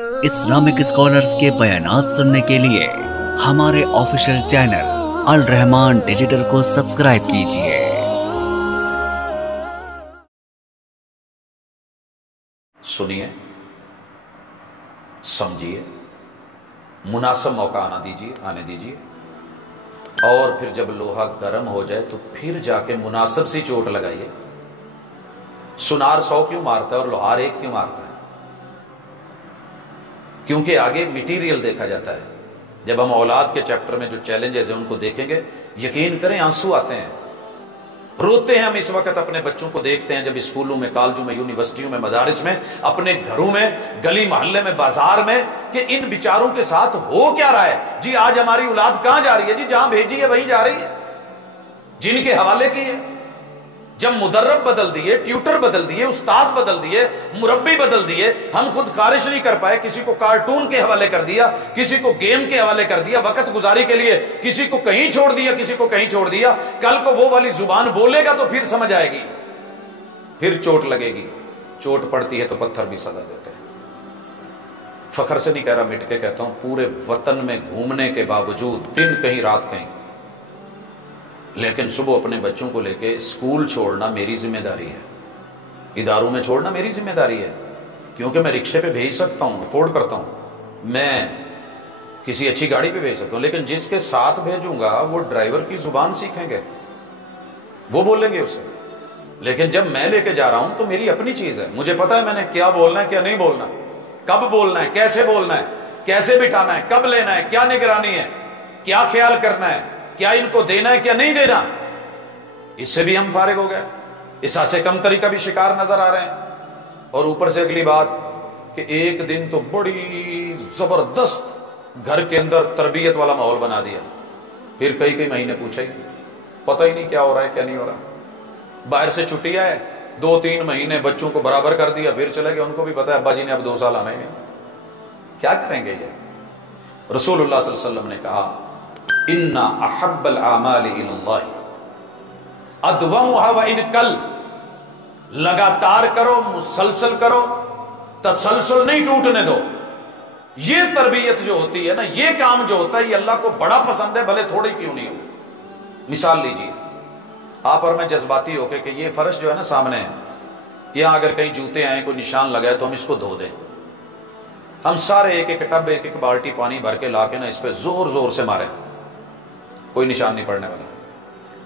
Islamic scholars کے بیانات سننے کے لیے ہمارے آفیشیل چینل الرحمان ڈیجیٹل کو سبسکرائب کیجئے۔ سنیے، سمجھیے، مناسب موقع آنے دیجیے، اور پھر جب لوہا گرم ہو جائے تو پھر جا کے مناسب سی چوٹ لگائیے۔ سنار 100 کیوں مارتا ہے اور لوہار 1 کیوں مارتا ہے؟ کیونکہ آگے میٹیریل دیکھا جاتا ہے۔ جب ہم اولاد کے چیپٹر میں جو چیلنجز ہیں ان کو دیکھیں گے، یقین کریں آنسو آتے ہیں، روتے ہیں ہم اس وقت اپنے بچوں کو دیکھتے ہیں جب اسکولوں میں، کالجوں میں، یونیورسٹیوں میں، مدارس میں، اپنے گھروں میں، گلی محلے میں، بازار میں، کہ ان بیچاروں کے ساتھ ہو کیا رہا ہے۔ جی آج ہماری اولاد کہاں جا رہی ہے؟ جی جہاں بھیجی ہے وہیں جا رہی ہے، جن کے حوالے کی ہے۔ جب مدرب بدل دیے، ٹیوٹر بدل دیے، استاذ بدل دیے، مربی بدل دیے، ہم خود خارش نہیں کر پائے، کسی کو کارٹون کے حوالے کر دیا، کسی کو گیم کے حوالے کر دیا، وقت گزاری کے لیے کسی کو کہیں چھوڑ دیا، کسی کو کہیں چھوڑ دیا، کل کو وہ والی زبان بولے گا تو پھر سمجھ آئے گی، پھر چوٹ لگے گی۔ چوٹ پڑتی ہے تو پتھر بھی سزا دیتے ہیں۔ فخر سے نہیں کہہ رہا، مٹ کے کہتا ہوں، پورے وطن میں گھومنے کے باوجود دن کہیں رات کہیں، لیکن صبح اپنے بچوں کو لے کے اسکول چھوڑنا میری ذمہ داری ہے، اداروں میں چھوڑنا میری ذمہ داری ہے، کیونکہ میں رکشے پہ بھیج سکتا ہوں، افورڈ کرتا ہوں، میں کسی اچھی گاڑی پہ بھیج سکتا ہوں، لیکن جس کے ساتھ بھیجوں گا وہ ڈرائیور کی زبان سیکھیں گے، وہ بولیں گے اسے۔ لیکن جب میں لے کے جا رہا ہوں تو میری اپنی چیز ہے، مجھے پتا ہے میں نے کیا بولنا ہے، کیا نہیں بولنا، کب بولنا ہے، کیسے بولنا ہے، کیسے بٹھانا ہے، کب لینا ہے، کیا نگرانی ہے، کیا خیال کرنا ہے، کیا ان کو دینا ہے، کیا نہیں دینا۔ اس سے بھی ہم فارغ ہو گئے، احساس کمتری کا بھی شکار نظر آ رہے ہیں۔ اور اوپر سے اگلی بات کہ ایک دن تو بڑی زبردست گھر کے اندر تربیت والا ماحول بنا دیا، پھر کئی مہینے پوچھا ہی پتہ ہی نہیں کیا ہو رہا ہے، کیا نہیں ہو رہا۔ باہر سے چھٹی آئے، 2-3 مہینے بچوں کو برابر کر دیا، پھر چلے گئے، ان کو بھی پتا ہے ابا جی نے اب 2 سال آنا ہی نہیں، کیا کریں گے یہ؟ رسول اللہ صلی اللہ علیہ وسلم نے کہا ان احب الاعمال الی اللہ ادومها وان قل، لگاتار کرو، مسلسل کرو، تسلسل نہیں ٹوٹنے دو۔ یہ تربیت جو ہوتی ہے نا، یہ کام جو ہوتا ہے، یہ اللہ کو بڑا پسند ہے، بھلے تھوڑی کیوں نہیں ہو۔ مثال لیجیے، آپ اور میں جذباتی ہو کہ یہ فرش جو ہے نا سامنے ہے، یہاں اگر کہیں جوتے آئیں، کوئی نشان لگائے تو ہم اس کو دھو دیں، ہم سارے ایک ٹب، ایک بالٹی پانی بھر کے لا کے نا اس پہ زور سے ماریں، کوئی نشان نہیں پڑنے والا۔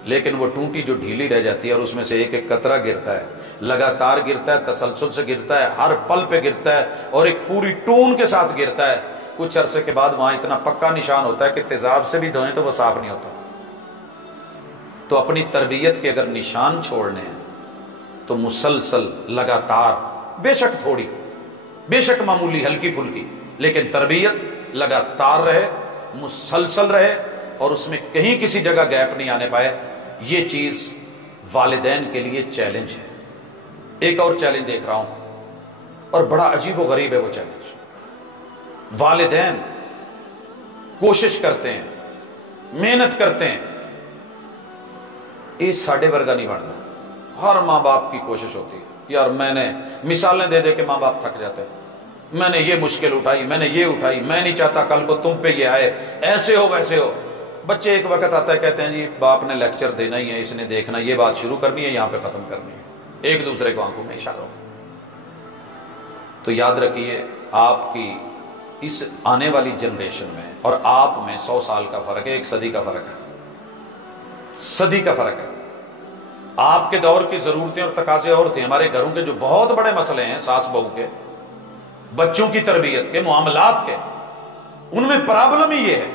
لیکن وہ ٹونٹی جو ڈھیلی رہ جاتی ہے اور اس میں سے ایک قطرہ گرتا ہے، لگاتار گرتا ہے، تسلسل سے گرتا ہے، ہر پل پہ گرتا ہے، اور ایک پوری ٹون کے ساتھ گرتا ہے، کچھ عرصے کے بعد وہاں اتنا پکا نشان ہوتا ہے کہ تیزاب سے بھی دھوئیں تو وہ صاف نہیں ہوتا۔ تو اپنی تربیت کے اگر نشان چھوڑنے ہیں تو مسلسل، لگاتار، بے شک تھوڑی، بے شک معمولی، ہلکی پھلکی، لیکن تربیت لگاتار رہے، مسلسل رہے، اور اس میں کہیں کسی جگہ گیپ نہیں آنے پائے۔ یہ چیز والدین کے لیے چیلنج ہے۔ ایک اور چیلنج دیکھ رہا ہوں، اور بڑا عجیب و غریب ہے وہ چیلنج۔ والدین کوشش کرتے ہیں، محنت کرتے ہیں، یہ ساڑھے ورگا نہیں بنتا۔ ہر ماں باپ کی کوشش ہوتی ہے، یار میں نے مثالیں دے دے کے ماں باپ تھک جاتے ہیں، میں نے یہ مشکل اٹھائی، میں نے یہ اٹھائی، میں نہیں چاہتا کل کو تم پہ یہ آئے، ایسے ہو ویسے ہو۔ بچے ایک وقت آتا ہے کہتے ہیں جی باپ نے لیکچر دینا ہی ہے، اس نے دیکھنا، یہ بات شروع کرنی ہے، یہاں پہ ختم کرنی ہے، ایک دوسرے کو آنکھوں میں اشارہ ہو۔ تو یاد رکھیے، آپ کی اس آنے والی جنریشن میں اور آپ میں 100 سال کا فرق ہے، 1 صدی کا فرق ہے، صدی کا فرق ہے۔ آپ کے دور کی ضرورتیں اور تقاضے اور تھے، ہمارے گھروں کے جو بہت بڑے مسئلے ہیں، ساس بہو کے، بچوں کی تربیت کے، معاملات کے، ان میں پرابلم ہی یہ ہے